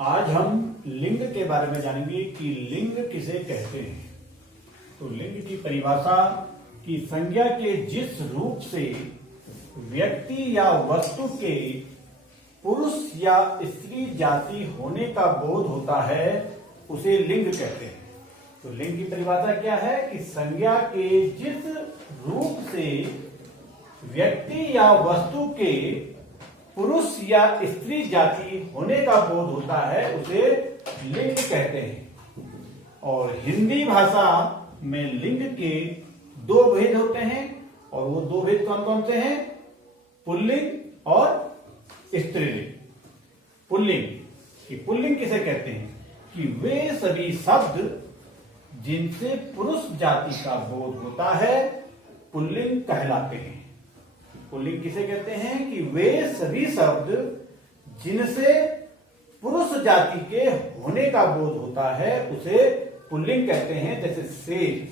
आज हम लिंग के बारे में जानेंगे कि लिंग किसे कहते हैं। तो लिंग की परिभाषा की संज्ञा के जिस रूप से व्यक्ति या वस्तु के पुरुष या स्त्री जाति होने का बोध होता है उसे लिंग कहते हैं। तो लिंग की परिभाषा क्या है कि संज्ञा के जिस रूप से व्यक्ति या वस्तु के पुरुष या स्त्री जाति होने का बोध होता है उसे लिंग कहते हैं। और हिंदी भाषा में लिंग के दो भेद होते हैं और वो दो भेद कौन कौन से हैं? पुल्लिंग और स्त्रीलिंग। पुल्लिंग किसे कहते हैं कि वे सभी शब्द जिनसे पुरुष जाति का बोध होता है पुल्लिंग कहलाते हैं। पुल्लिंग किसे कहते हैं कि वे सभी शब्द जिनसे पुरुष जाति के होने का बोध होता है उसे पुल्लिंग कहते हैं। जैसे शेर,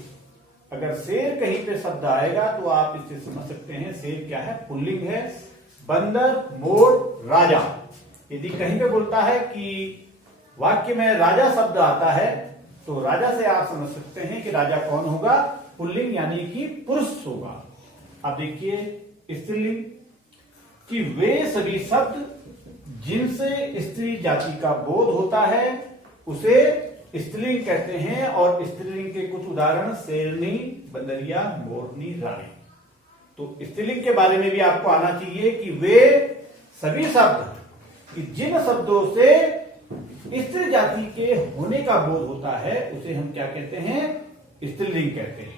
अगर शेर कहीं पे शब्द आएगा तो आप इससे समझ सकते हैं शेर क्या है, पुल्लिंग है। बंदर, मोर, राजा, यदि कहीं पे बोलता है कि वाक्य में राजा शब्द आता है तो राजा से आप समझ सकते हैं कि राजा कौन होगा, पुल्लिंग यानी कि पुरुष होगा। अब देखिए स्त्रीलिंग कि वे सभी शब्द जिनसे स्त्री जाति का बोध होता है उसे स्त्रीलिंग कहते हैं। और स्त्रीलिंग के कुछ उदाहरण शेरनी, बंदरिया, मोरनी, रानी। तो स्त्रीलिंग के बारे में भी आपको आना चाहिए कि वे सभी शब्द कि जिन शब्दों से स्त्री जाति के होने का बोध होता है उसे हम क्या कहते हैं, स्त्रीलिंग कहते हैं।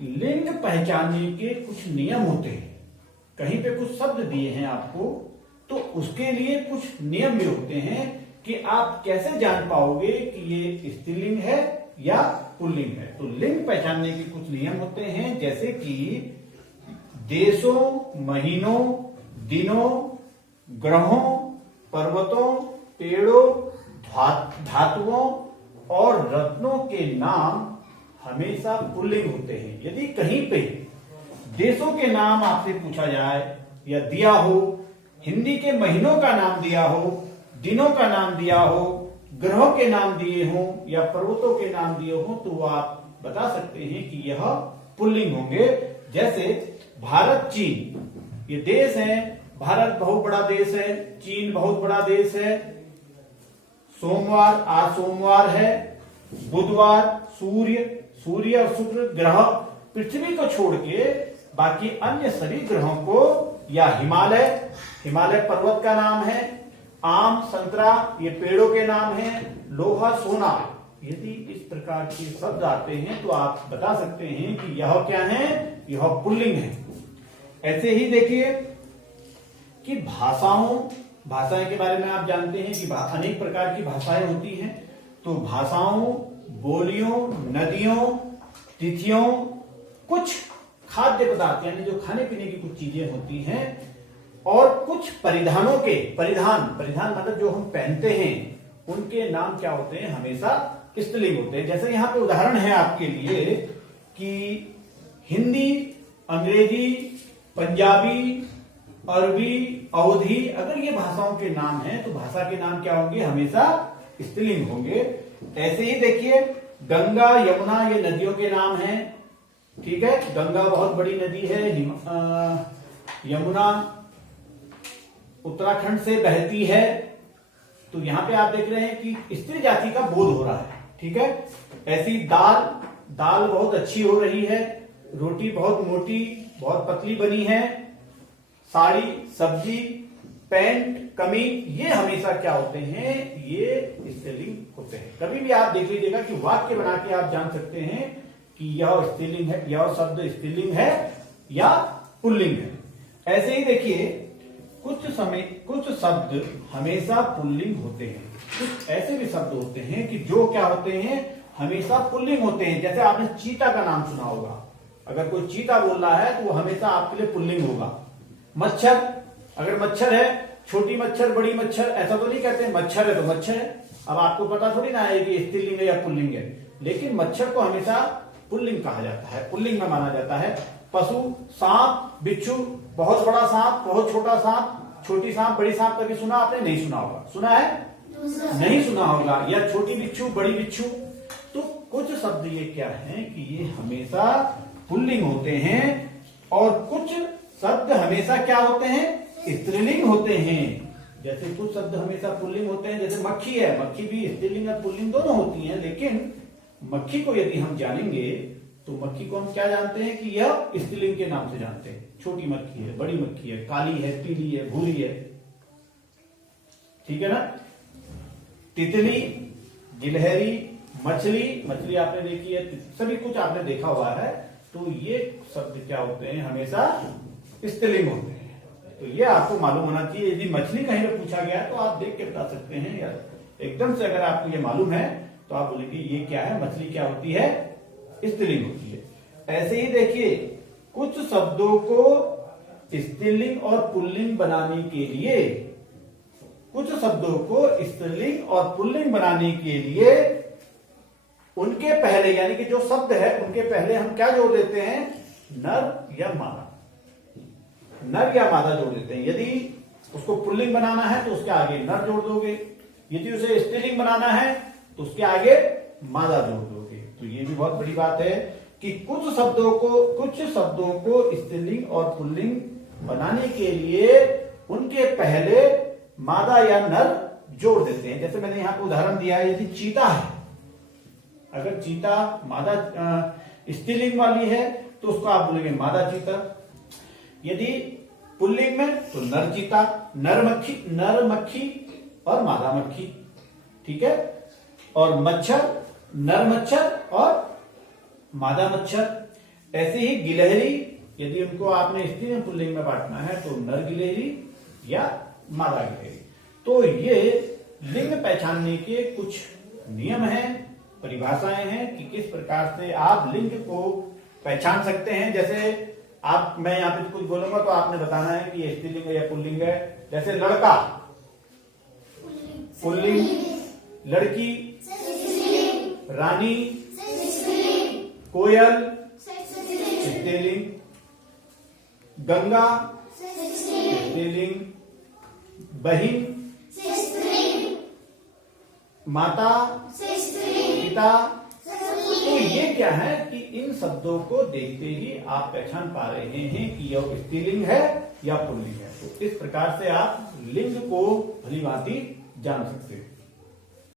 लिंग पहचानने के कुछ नियम होते हैं। कहीं पे कुछ शब्द दिए हैं आपको तो उसके लिए कुछ नियम भी होते हैं कि आप कैसे जान पाओगे कि ये स्त्रीलिंग है या पुल्लिंग है। तो लिंग पहचानने के कुछ नियम होते हैं जैसे कि देशों, महीनों, दिनों, ग्रहों, पर्वतों, पेड़ों, धातुओं और रत्नों के नाम हमेशा पुल्लिंग होते हैं। यदि कहीं पे देशों के नाम आपसे पूछा जाए या दिया हो, हिंदी के महीनों का नाम दिया हो, दिनों का नाम दिया हो, ग्रहों के नाम दिए हो या पर्वतों के नाम दिए हो तो आप बता सकते हैं कि यह पुल्लिंग होंगे। जैसे भारत, चीन, ये देश है। भारत बहुत बड़ा देश है, चीन बहुत बड़ा देश है। सोमवार, आज सोमवार है। बुधवार सूर्य और शुक्र ग्रह, पृथ्वी को छोड़ के बाकी अन्य सभी ग्रहों को, या हिमालय पर्वत का नाम है। आम, संतरा, ये पेड़ों के नाम हैं। लोहा, सोना, यदि इस प्रकार के शब्द आते हैं तो आप बता सकते हैं कि यह क्या है, यह पुल्लिंग है। ऐसे ही देखिए कि भाषाएं के बारे में आप जानते हैं कि अनेक प्रकार की भाषाएं होती हैं। तो भाषाओं, बोलियों, नदियों, तिथियों, कुछ खाद्य पदार्थ यानी जो खाने पीने की कुछ चीजें होती हैं और कुछ परिधानों के, परिधान मतलब जो हम पहनते हैं उनके नाम क्या होते हैं, हमेशा स्त्रीलिंग होते हैं। जैसे यहाँ पे उदाहरण है आपके लिए कि हिंदी, अंग्रेजी, पंजाबी, अरबी, अवधी, अगर ये भाषाओं के नाम हैं तो भाषा के नाम क्या होंगे, हमेशा स्त्रीलिंग होंगे। ऐसे ही देखिए गंगा, यमुना, ये नदियों के नाम हैं। ठीक है, गंगा बहुत बड़ी नदी है। यमुना उत्तराखंड से बहती है। तो यहां पे आप देख रहे हैं कि स्त्री जाति का बोध हो रहा है। ठीक है, ऐसी दाल बहुत अच्छी हो रही है। रोटी बहुत मोटी, बहुत पतली बनी है। साड़ी, सब्जी, पैंट, कमीज, ये हमेशा क्या होते हैं, ये स्त्रीलिंग होते हैं। कभी भी आप देख लीजिएगा कि वाक्य बना के आप जान सकते हैं कि यह स्त्रीलिंग है, यह शब्द स्त्रीलिंग है या पुल्लिंग है। ऐसे ही देखिए कुछ शब्द हमेशा पुल्लिंग होते हैं। कुछ ऐसे भी शब्द होते हैं कि जो क्या होते हैं, हमेशा पुल्लिंग होते हैं। जैसे आपने चीता का नाम सुना होगा। अगर कोई चीता बोल रहा है तो वो हमेशा आपके लिए पुल्लिंग होगा। मच्छर, अगर मच्छर है, छोटी मच्छर, बड़ी मच्छर, ऐसा तो नहीं कहते मच्छर है तो मच्छर है। अब आपको पता थोड़ी ना है कि स्त्रीलिंग है या पुल्लिंग है, लेकिन मच्छर को हमेशा पुल्लिंग कहा जाता है, पुल्लिंग में माना जाता है। पशु, सांप, बिच्छू, बहुत बड़ा सांप, बहुत छोटा सांप, छोटी सांप बड़ी सांप कभी सुना आपने? नहीं सुना होगा। सुना है? नहीं सुना होगा। या छोटी बिच्छू बड़ी बिच्छू। तो कुछ शब्द ये क्या है कि ये हमेशा पुल्लिंग होते हैं और कुछ शब्द हमेशा क्या होते हैं? स्त्रीलिंग होते हैं। जैसे कुछ शब्द हमेशा पुल्लिंग होते हैं, जैसे मक्खी है, मक्खी भी स्त्रीलिंग और पुल्लिंग दोनों होती हैं, लेकिन मक्खी को यदि हम जानेंगे तो मक्खी को हम क्या जानते हैं कि यह स्त्रीलिंग के नाम से जानते हैं। छोटी मक्खी है, बड़ी मक्खी है, काली है, पीली है, भूरी है, ठीक है ना। तितली, गिलहरी, मछली, मछली आपने देखी है, सभी कुछ आपने देखा हुआ है। तो ये शब्द क्या होते हैं? हमेशा स्त्रीलिंग होते हैं। तो ये आपको मालूम होना चाहिए। यदि मछली कहीं पर पूछा गया तो आप देख के बता सकते हैं यार। एकदम से अगर आपको ये मालूम है तो आप बोलेंगे ये क्या है? मछली क्या होती है? स्त्रीलिंग होती है। ऐसे ही देखिए, कुछ शब्दों को स्त्रीलिंग और पुल्लिंग बनाने के लिए, कुछ शब्दों को स्त्रीलिंग और पुल्लिंग बनाने के लिए उनके पहले, यानी कि जो शब्द है उनके पहले हम क्या जोड़ देते हैं? नर या मादा। नर या मादा जोड़ देते हैं। यदि उसको पुल्लिंग बनाना है तो उसके आगे नर जोड़ दोगे, यदि उसे स्त्रीलिंग बनाना है तो उसके आगे मादा जोड़ दोगे। तो ये भी बहुत बड़ी बात है कि कुछ शब्दों को स्त्रीलिंग और पुल्लिंग बनाने के लिए उनके पहले मादा या नर जोड़ देते हैं। जैसे मैंने यहां पर उदाहरण दिया है, यदि चीता है, अगर चीता मादा स्त्रीलिंग वाली है तो उसको आप बोलेंगे मादा चीता। यदि पुल्लिंग में तो नर चीता, नर मक्खी और मादा मक्खी, ठीक है। और मच्छर, नर मच्छर और मादा मच्छर। ऐसे ही गिलहरी, यदि उनको आपने स्त्रीलिंग पुल्लिंग में बांटना है तो नर गिलहरी या मादा गिलहरी। तो ये लिंग पहचानने के कुछ नियम हैं, परिभाषाएं हैं कि किस प्रकार से आप लिंग को पहचान सकते हैं। जैसे मैं यहां पे कुछ बोलूंगा तो आपने बताना है कि ये स्त्रीलिंग है या पुल्लिंग है। जैसे लड़का पुल्लिंग, लड़की रानी, कोयल स्त्रीलिंग, गंगा स्त्रीलिंग, बहिन, माता, पिता। तो ये क्या है कि इन शब्दों को देखते ही आप पहचान पा रहे हैं कि यह स्त्रीलिंग है या पुल्लिंग है। तो इस प्रकार से आप लिंग को भली भांति जान सकते हैं।